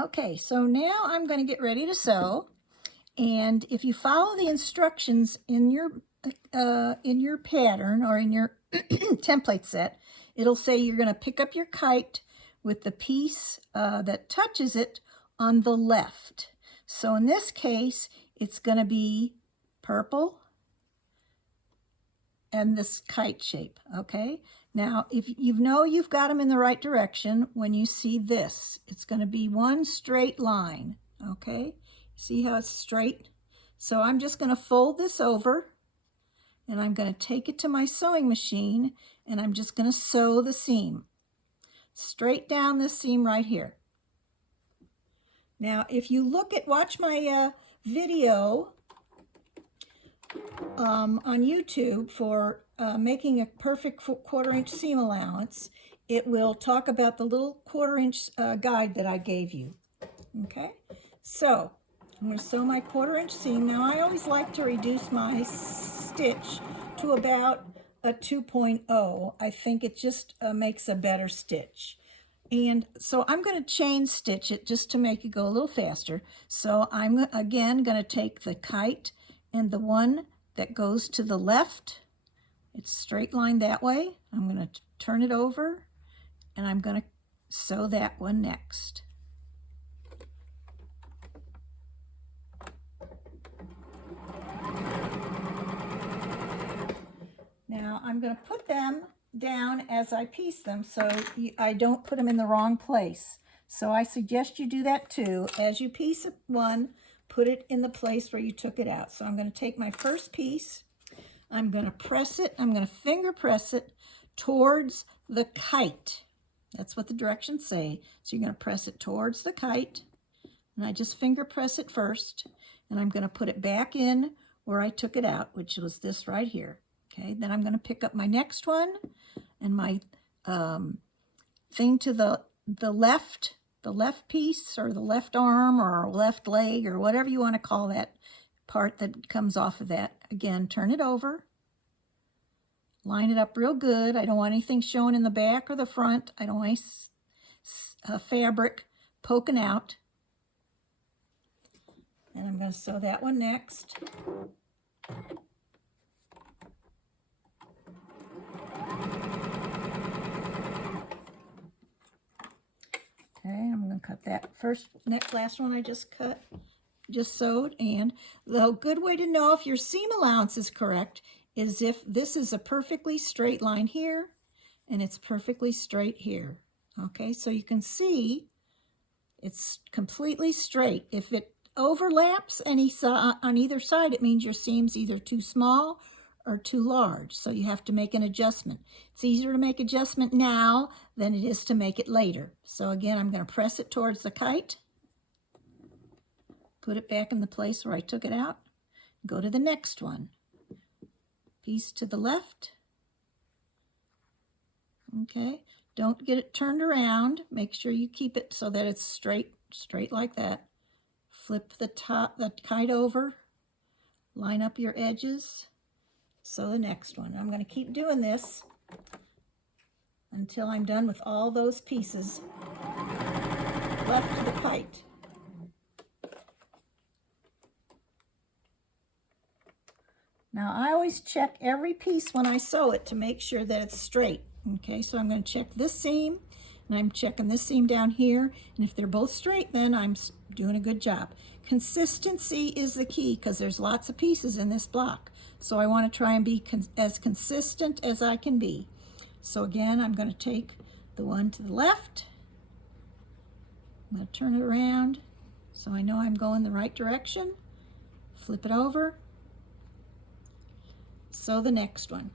Okay, so now I'm going to get ready to sew. And if you follow the instructions in your pattern or in your template set, it'll say you're going to pick up your kite with the piece that touches it on the left. So in this case, it's going to be purple and this kite shape, okay? Now, if you know you've got them in the right direction, when you see this, it's going to be one straight line, okay? See how it's straight? So I'm just going to fold this over, and I'm going to take it to my sewing machine, and I'm just going to sew the seam straight down this seam right here. Now, if you watch my video on YouTube for making a perfect 1/4 inch seam allowance, it will talk about the little 1/4 inch guide that I gave you. Okay, so I'm going to sew my 1/4 inch seam. Now I always like to reduce my stitch to about a 2.0. I think it just makes a better stitch. And so I'm going to chain stitch it just to make it go a little faster. So I'm again going to take the kite and the one that goes to the left, it's straight line that way. I'm going to turn it over and I'm going to sew that one next. Now I'm going to put them down as I piece them so I don't put them in the wrong place. So I suggest you do that too. As you piece one, put it in the place where you took it out. So I'm going to take my first piece, I'm going to press it, I'm going to finger press it towards the kite. That's what the directions say. So you're going to press it towards the kite, and I just finger press it first, and I'm going to put it back in where I took it out, which was this right here. Okay, then I'm going to pick up my next one and my thing to the left piece, or the left arm or left leg, or whatever you want to call that part that comes off of that. Again, turn it over, line it up real good. I don't want anything showing in the back or the front. I don't want any fabric poking out. And I'm going to sew that one next. Okay, I'm going to cut that last one I just sewed. And the good way to know if your seam allowance is correct is if this is a perfectly straight line here and it's perfectly straight here. Okay, so you can see it's completely straight. If it overlaps on either side, it means your seam's either too small or too large, so you have to make an adjustment. It's easier to make adjustment now than it is to make it later. So again, I'm going to press it towards the kite, put it back in the place where I took it out, go to the next one, piece to the left. Okay, don't get it turned around. Make sure you keep it so that it's straight like that. Flip the kite over, line up your edges. So the next one, I'm going to keep doing this until I'm done with all those pieces left to the kite. Now I always check every piece when I sew it to make sure that it's straight. Okay, so I'm going to check this seam, and I'm checking this seam down here, and if they're both straight, then I'm doing a good job. Consistency is the key because there's lots of pieces in this block. So I want to try and be as consistent as I can be. So again, I'm going to take the one to the left. I'm going to turn it around so I know I'm going the right direction. Flip it over. Sew the next one.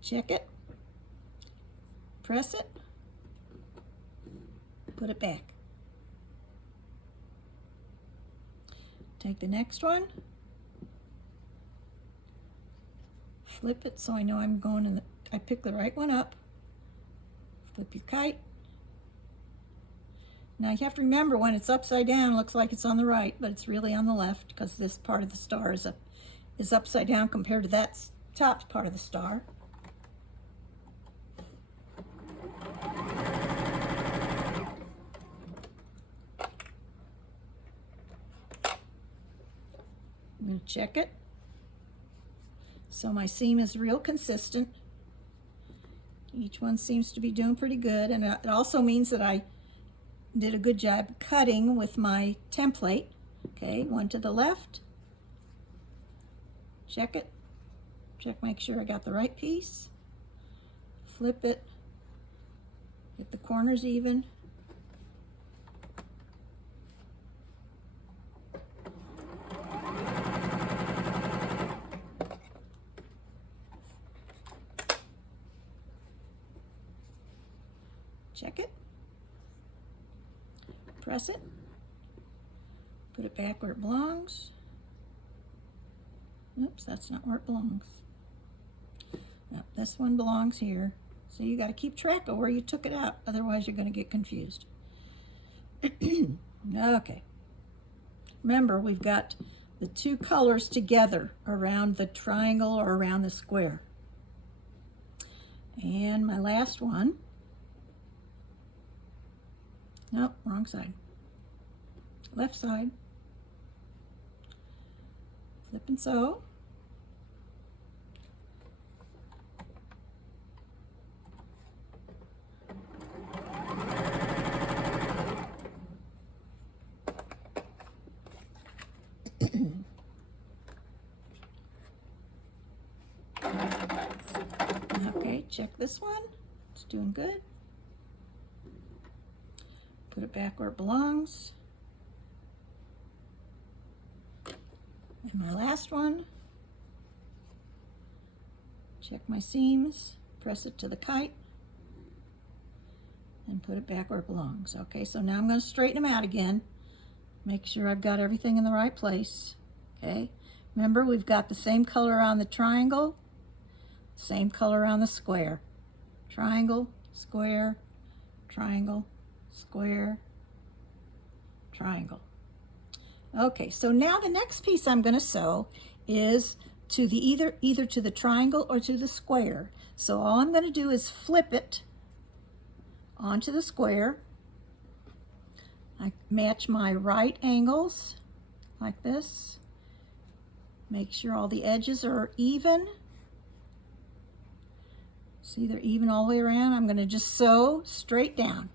Check it, press it, put it back. Take the next one, flip it so I know I'm going in I pick the right one up, flip your kite, Now you have to remember, when it's upside down, it looks like it's on the right, but it's really on the left, because this part of the star is upside down compared to that top part of the star. I'm going to check it. So my seam is real consistent. Each one seems to be doing pretty good, and it also means that I did a good job cutting with my template. Okay, one to the left. Check it. Check, make sure I got the right piece. Flip it. Get the corners even. Check it. Press it. Put it back where it belongs. Oops, that's not where it belongs. No, this one belongs here. So you got to keep track of where you took it out, otherwise you're going to get confused. Okay. Remember, we've got the two colors together around the triangle or around the square. And my last one. Nope, wrong side. Left side. Flip and sew. Okay, check this one. It's doing good. Put it back where it belongs. And my last one. Check my seams, press it to the kite, and put it back where it belongs. Okay, so now I'm going to straighten them out again. Make sure I've got everything in the right place. Okay, remember, we've got the same color on the triangle, same color on the square. Triangle, square, triangle, square, triangle. Okay, so now the next piece I'm going to sew is to the either to the triangle or to the square. So all I'm going to do is flip it onto the square. I match my right angles like this. Make sure all the edges are even. See, they're even all the way around. I'm going to just sew straight down.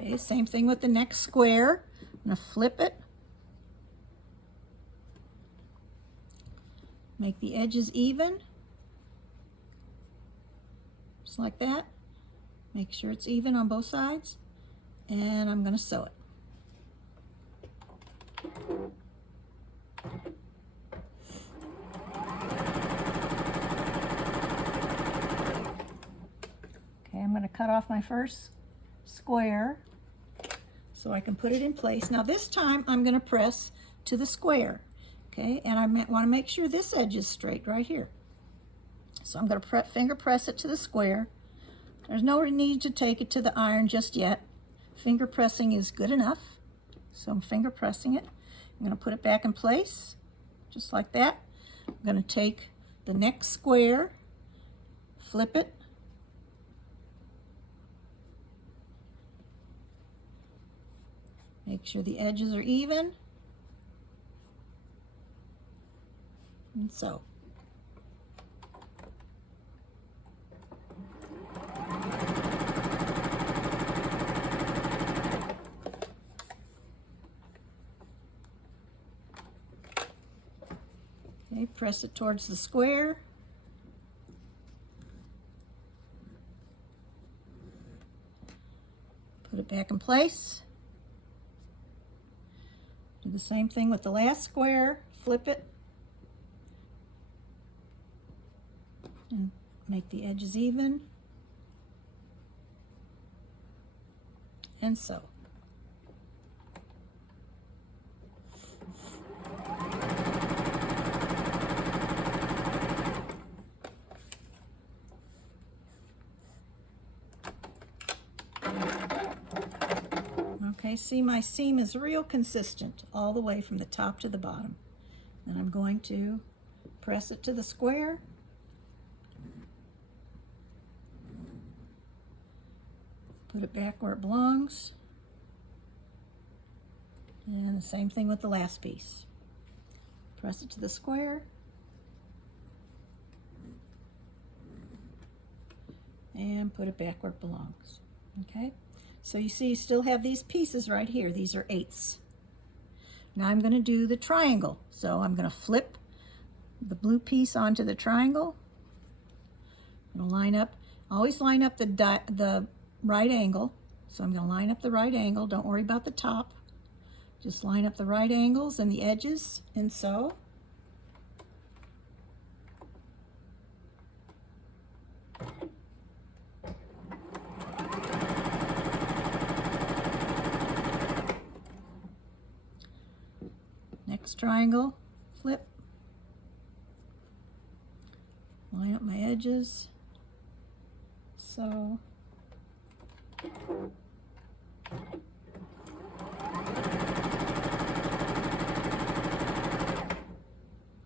Okay, same thing with the next square. I'm going to flip it. Make the edges even. Just like that. Make sure it's even on both sides. And I'm going to sew it. Okay, I'm going to cut off my first square so I can put it in place. Now this time I'm going to press to the square. Okay, and I want to make sure this edge is straight right here. So I'm going to finger press it to the square. There's no need to take it to the iron just yet. Finger pressing is good enough. So I'm finger pressing it. I'm going to put it back in place, just like that. I'm going to take the next square, flip it, make sure the edges are even, and sew. Okay, press it towards the square. Put it back in place. Do the same thing with the last square. Flip it. And make the edges even. And sew. Okay, see my seam is real consistent all the way from the top to the bottom. Then I'm going to press it to the square. Put it back where it belongs. And the same thing with the last piece. Press it to the square. And put it back where it belongs. Okay? So you see you still have these pieces right here. These are 8ths. Now I'm going to do the triangle. So I'm going to flip the blue piece onto the triangle. I'm going to line up, always line up the right angle. So I'm going to line up the right angle. Don't worry about the top. Just line up the right angles and the edges, and so. Next triangle, flip. Line up my edges. So.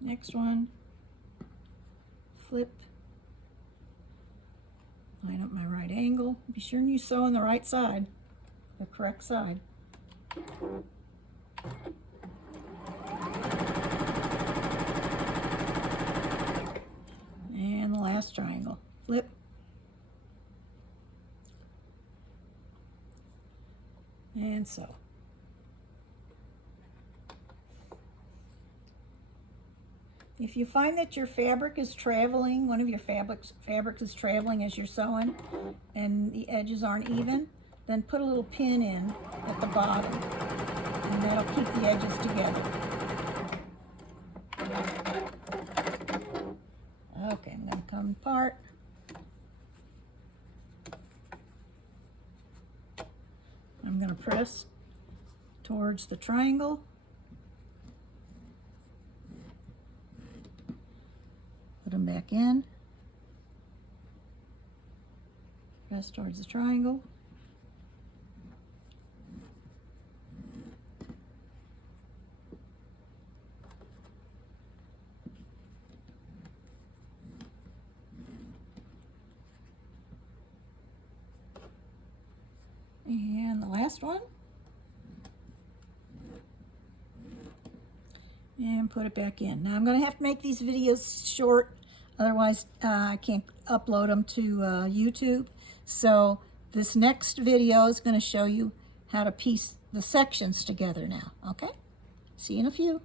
Next one, flip, line up my right angle. Be sure you sew on the right side, the correct side. And the last triangle, flip. And sew. If you find that your fabric is traveling, one of your fabrics is traveling as you're sewing and the edges aren't even, then put a little pin in at the bottom and that'll keep the edges together. Okay, I'm going to come apart. I'm going to press towards the triangle. Put them back in. Press towards the triangle. And the last one. And put it back in. Now I'm going to have to make these videos short, otherwise I can't upload them to YouTube. So this next video is going to show you how to piece the sections together now. Okay? See you in a few.